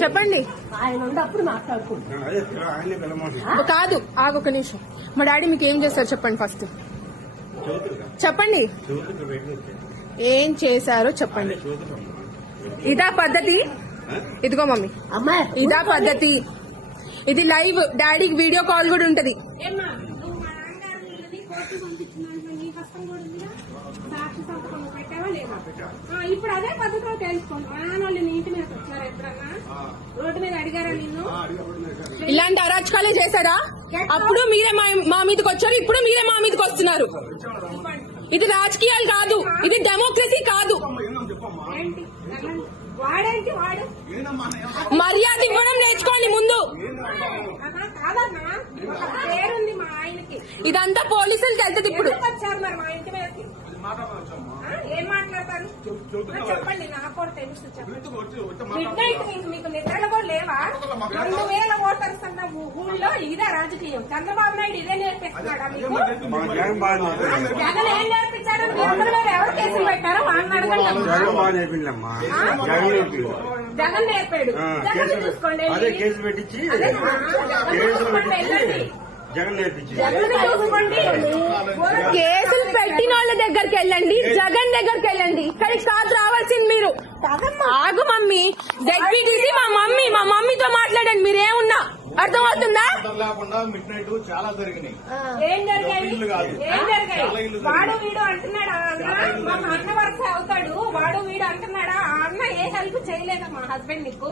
చెప్పండి. ఆయన ఉన్నప్పుడు మాట్లాడుకుంటాం. కాదు, ఆగొక నిమిషం. మా డాడీ మీకు ఏం చేస్తారు చెప్పండి ఫస్ట్. చెప్పండి ఏం చేశారో చెప్పండి. ఇదా పద్ధతి? ఇదిగో మమ్మీ, ఇదా పద్ధతి? ఇది లైవ్, డాడీకి వీడియో కాల్ కూడా ఉంటది. ఇప్పుడు అదే పద్ధతిలో తెలుసుకోండి. వాళ్ళు నీ ఇంటి మీద వచ్చారా ఎప్పుడన్నా? రోడ్డు మీద అడిగారా నిన్ను? ఇలాంటి అరాచకాలే చేశారా? అప్పుడు మీరే మా మీదకి వచ్చారు, ఇప్పుడు మీరే మా మీదకి వస్తున్నారు. ఇది రాజకీయాలు కాదు, ఇది డెమోక్రసీ కాదు. వాడేంటి వాడు? మర్యాద ఇవ్వడం నేర్చుకోండి ముందు. కాదన్నా, పేరుంది మా ఆయనకి. ఇదంతా పోలీసులకి వెళ్తుంది. ఇప్పుడు వచ్చారు మరి మా ఇంటి మీదకి. ఏం మాట్లాడతారు చెప్పండి, నాకు కూడా తెలుసు. మిడ్ నైట్ మీకు నిద్రలు కూడా లేవా? 2000 ఓటర్స్ అన్న ఊళ్ళో ఇదే రాజకీయం. చంద్రబాబు నాయుడు ఇదే నేర్పిస్తున్నాడా మీకు? జగన్ ఏం నేర్పించారు? మీ అందరి మీద ఎవరు కేసులు పెట్టారో వాళ్ళని అడగండి. జగన్ నేర్పాడు. జగన్ చూసుకోండి, కేసులు పెట్టిన వాళ్ళ దగ్గరికి వెళ్ళండి, జగన్ దగ్గరికి వెళ్ళండి. ఇక్కడికి కాదు రావాల్సింది మీరు. ఆగు మమ్మీ, జెడ్పీటీసీ మా మమ్మీతో మాట్లాడండి. మీరేమున్నా అర్థమవుతుందా? చాలా జరిగినాయి. ఏం జరిగాయి? వాడు వీడు అంటున్నాడా? మాకు అన్న వరుస అవుతాడు. వాడు వీడు అంటున్నాడా? ఆ అన్న ఏ హెల్ప్ చేయలేదా మా హస్బెండ్? నీకు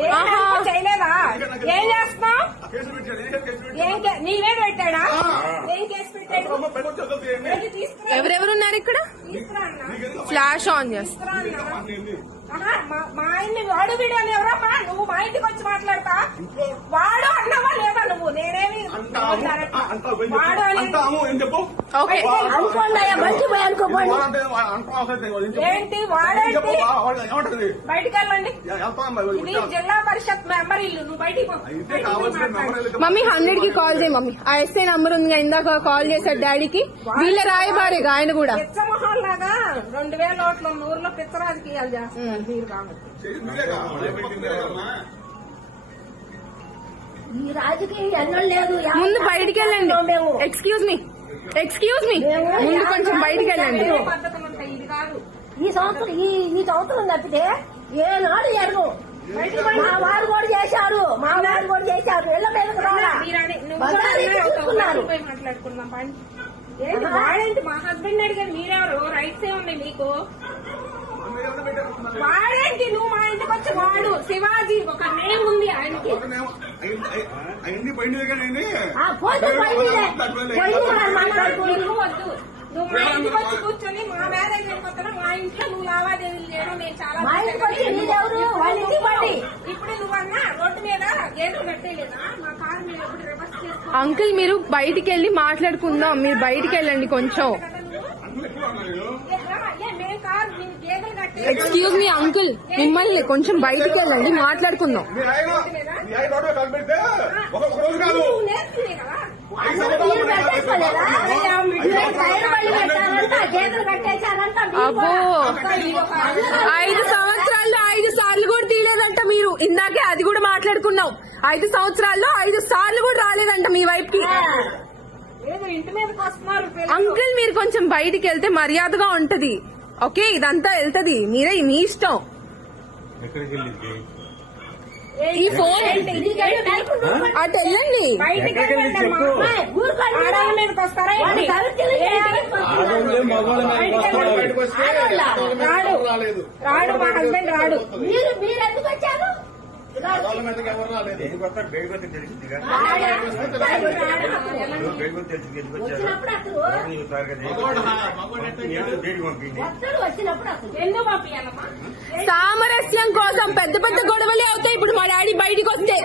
ఏ హెల్ప్ చేయలేదా? ఏం చేస్తున్నావు? నీవే పెట్టాడా? ఏం కేసు పెట్టాడు? ఎవరెవరున్నారు ఇక్కడ? ఫ్లాష్ ఆన్ చేస్తా. మా ఆయన్ని వాడు వీడు అని ఎవరమ్మా? నువ్వు మా ఇంటికి వచ్చి మాట్లాడతా? వాడు అన్నావా లేదా నువ్వు? నేనేమి వాడు అని ఏంటి? వాడేంటి? బయటికి వెళ్ళండి. ఇది జిల్లా పరిషత్ మెంబర్ ఇల్లు. నువ్వు బయటికి మమ్మీ 100 కి కాల్ చేయి మమ్మీ. ఆ ఎస్ఐ నంబర్ ఉంది, ఇందాక కాల్ చేశాడు డాడీకి. వీళ్ళ రాయబారిగా ఆయన కూడా పిచ్చమొహల్ లాగా 2000 ఓట్ల ఊర్లో పిచ్చ రాజకీయాలు చేస్తున్నారు మీరు కాబట్టి. ఈ రాజకీయం ఎన్నో లేదు. ముందు బయటికి వెళ్ళండి. ఎక్స్క్యూజ్ మీ ముందు కొంచెం బయటికి వెళ్ళండి. ఇది కాదు. ఈ సంవత్సరం తప్పితే ఏనాడు జరగవు. మా వారు కూడా చేశారు, ఇళ్ల మీదకి మాట్లాడుకున్నాం. వాడేంటి? మా హస్బెండ్ అడిగారు. మీరెవరు? రైట్స్ ఏ ఉన్నాయి మీకు? వాడేంటి? నువ్వు మా ఇంటికి వచ్చి వాడు శివాజీ ఒక నేమ్ ఉంది ఆయనకి. వద్దు, నువ్వు మా ఇంటికి వచ్చి కూర్చొని మా మీద వెళ్ళిపోతున్నా. మా ఇంట్లో నువ్వు లావాదేవీలు చేయడం నేను చాలా. ఇప్పుడు నువ్వన్నా రోడ్డు మీద గేట్లు కట్టేయలేదా? మా కారు మీద ఎప్పుడు రివర్స్ చేసుకో. అంకుల్ మీరు బయటికి వెళ్ళి మాట్లాడుకుందాం. మీరు బయటికి వెళ్ళండి కొంచెం. ఎక్స్క్యూజ్ మీ అంకుల్, మిమ్మల్ని కొంచెం బయటికి వెళ్ళండి, మాట్లాడుకుందాం. అబ్బో, 5 సంవత్సరాల్లో 5 సార్లు కూడా తీయలేదంట మీరు. ఇందాకే అది కూడా మాట్లాడుకున్నాం. 5 సంవత్సరాల్లో 5 సార్లు కూడా రాలేదంట మీ వైపుకి. అంకుల్ మీరు కొంచెం బయటికి వెళ్తే మర్యాదగా ఉంటది. ఓకే, ఇదంతా వెళ్తది, మీరే మీ ఇష్టం. ఈ ఫోన్ అటు వెళ్ళండి. రాడు మా హస్బెండ్ రాడు. మీరు ఎందుకు వచ్చారు? సామరస్యం కోసం పెద్ద పెద్ద గొడవలే అవుతాయి. ఇప్పుడు మా డాడీ బయటికి వస్తే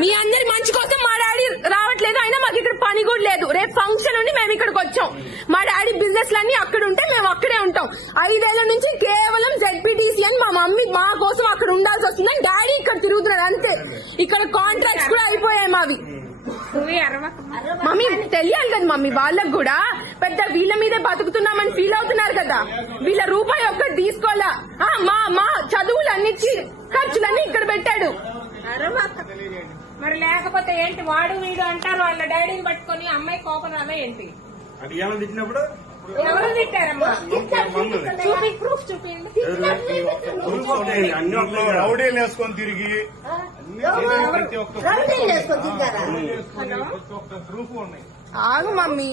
మీ అందరి మంచి కోసం మా డాడీ రావట్లేదు. అయినా మాకు ఇక్కడ పని కూడా లేదు. రేపు ఫంక్షన్ ఉండి మేము ఇక్కడికి వచ్చాం. మా డాడీ బిజినెస్ లన్నీ అక్కడ ఉంటే మేము అక్కడే ఉంటాం. 5 ఏళ్ల నుంచి కేవలం జెడ్పీటీసీ అని మా మమ్మీ మా కోసం అక్కడ ఉండాల్సి వస్తుందని డాడీ ఇక్కడ తిరుగుతున్నాడు అంతే. ఇక్కడ కాంట్రాక్ట్స్ కూడా అయిపోయాయి మావి. మమ్మీ తెలియాలి కదా మమ్మీ, వాళ్ళకు కూడా పెద్ద వీళ్ళ మీదే బతుకుతున్నామని ఫీల్ అవుతున్నారు కదా. వీళ్ళ రూపాయి ఒక్కటి తీసుకోవాలా? మా మరి లేకపోతే ఏంటి వాడు వీడు అంటారు వాళ్ళ డాడీని పట్టుకొని అమ్మాయి కోపం రాదా ఏంటి? అది ఎలా తిట్టినప్పుడు ఎవరు తిట్టారమ్మా? ప్రూఫ్ చూపించండి. అన్ని రౌడీలు వేసుకొని తిరిగి ప్రతి ఒక్క రౌడీలు వేసుకొని తిరిగారా? ప్రూఫ్ ఉన్నాయి. ఆగు మమ్మీ.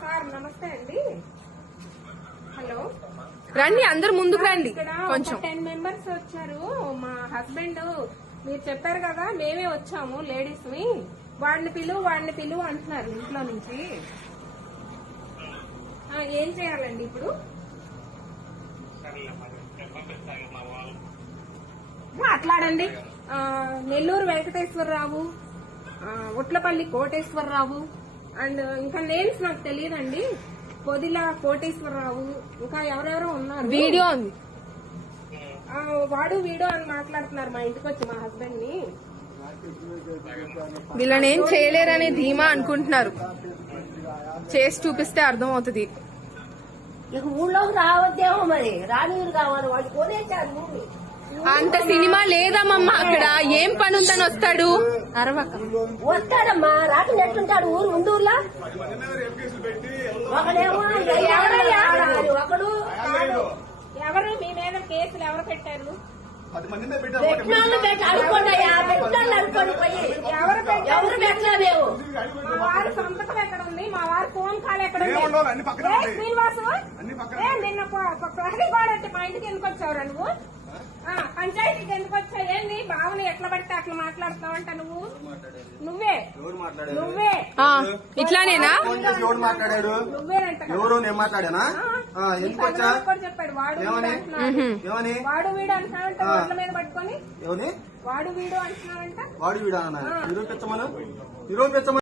సార్ నమస్తే అండి. హలో, రండి అందరు ముందుకు రండి ఇక్కడ కొంచెం. 10 మెంబర్స్ వచ్చారు. మా హస్బెండ్ మీరు చెప్పారు కదా, మేమే వచ్చాము లేడీస్ ని. వాడిని పిలువు అంటున్నారు ఇంట్లో నుంచి. ఏం చేయాలండి ఇప్పుడు? మాట్లాడండి. నెల్లూరు వెంకటేశ్వరరావు, ఉట్లపల్లి కోటేశ్వరరావు, అండ్ ఇంకా నేమ్స్ నాకు తెలియదండి. పొదిల కోటేశ్వరరావు, ఇంకా ఎవరెవరో ఉన్నారు. వీడియో ఉంది. వాడు వీడు అని మాట్లాడుతున్నారు మా ఇంటికి వచ్చి మా హస్బెండ్ ని. వీళ్ళని ఏం చేయలేరనే ధీమా అనుకుంటున్నారు. చేసి చూపిస్తే అర్థం అవుతుంది. ఇక ఊళ్ళోకి రావద్దేమో మరి, రానీరు కావాలి. వాళ్ళు కొనేశారు ఊరు. అంత సినిమా లేదమ్మమ్మ అక్కడ. ఏం పని ఉందని వస్తాడు? అరవక వస్తాడమ్మా, రాకుండా ఎట్లుంటాడు ఊరు ఉండూర్లా. ఒకడేమో ఒకడు ఎవరు మీ మీద కేసులు ఎవరు పెట్టారు? 10 మంది మీద పెట్టినోళ్ళు పెట్టి అనుకోండియా, పెట్టినోళ్ళు అనుకోండి పోయి. ఎవరు పెట్టారు? ఎవరు పెట్టలేదేమో. మా వారి సంతకం ఎక్కడ ఉంది? మా వారి ఫోన్ కాల్ ఎక్కడ ఉంది? ఏముండవు, అన్ని పక్కన ఏ ఉంటాయి. శ్రీనివాసు, అన్ని పక్కన నిన్న ప్రహరీ గోడ అంటే మా ఇంటికి ఎందుకు వచ్చావురా నువ్వు? పంచాయతీకి ఎందుకు వచ్చావు? ఏంది బావుని ఎట్లా పడితే అట్లా మాట్లాడుతున్నావంట నువ్వు? నువ్వే ఆ, ఇట్లానేనా? ఎవరు మాట్లాడాడు? నువ్వేనంట కదా. ఎవరు నేను మాట్లాడానా? ఎందుకు వచ్చా? కూడా చెప్పాడు వాడు వీడు ఏమని? అంటున్నాడు. ఏమని? వాడు వీడు అంటున్నావంట రోడ్ల మీద పట్టుకొని. ఎవని? వాడు వీడు అంటున్నావంట. వాడు వీడా అన్న నిరూపించమను.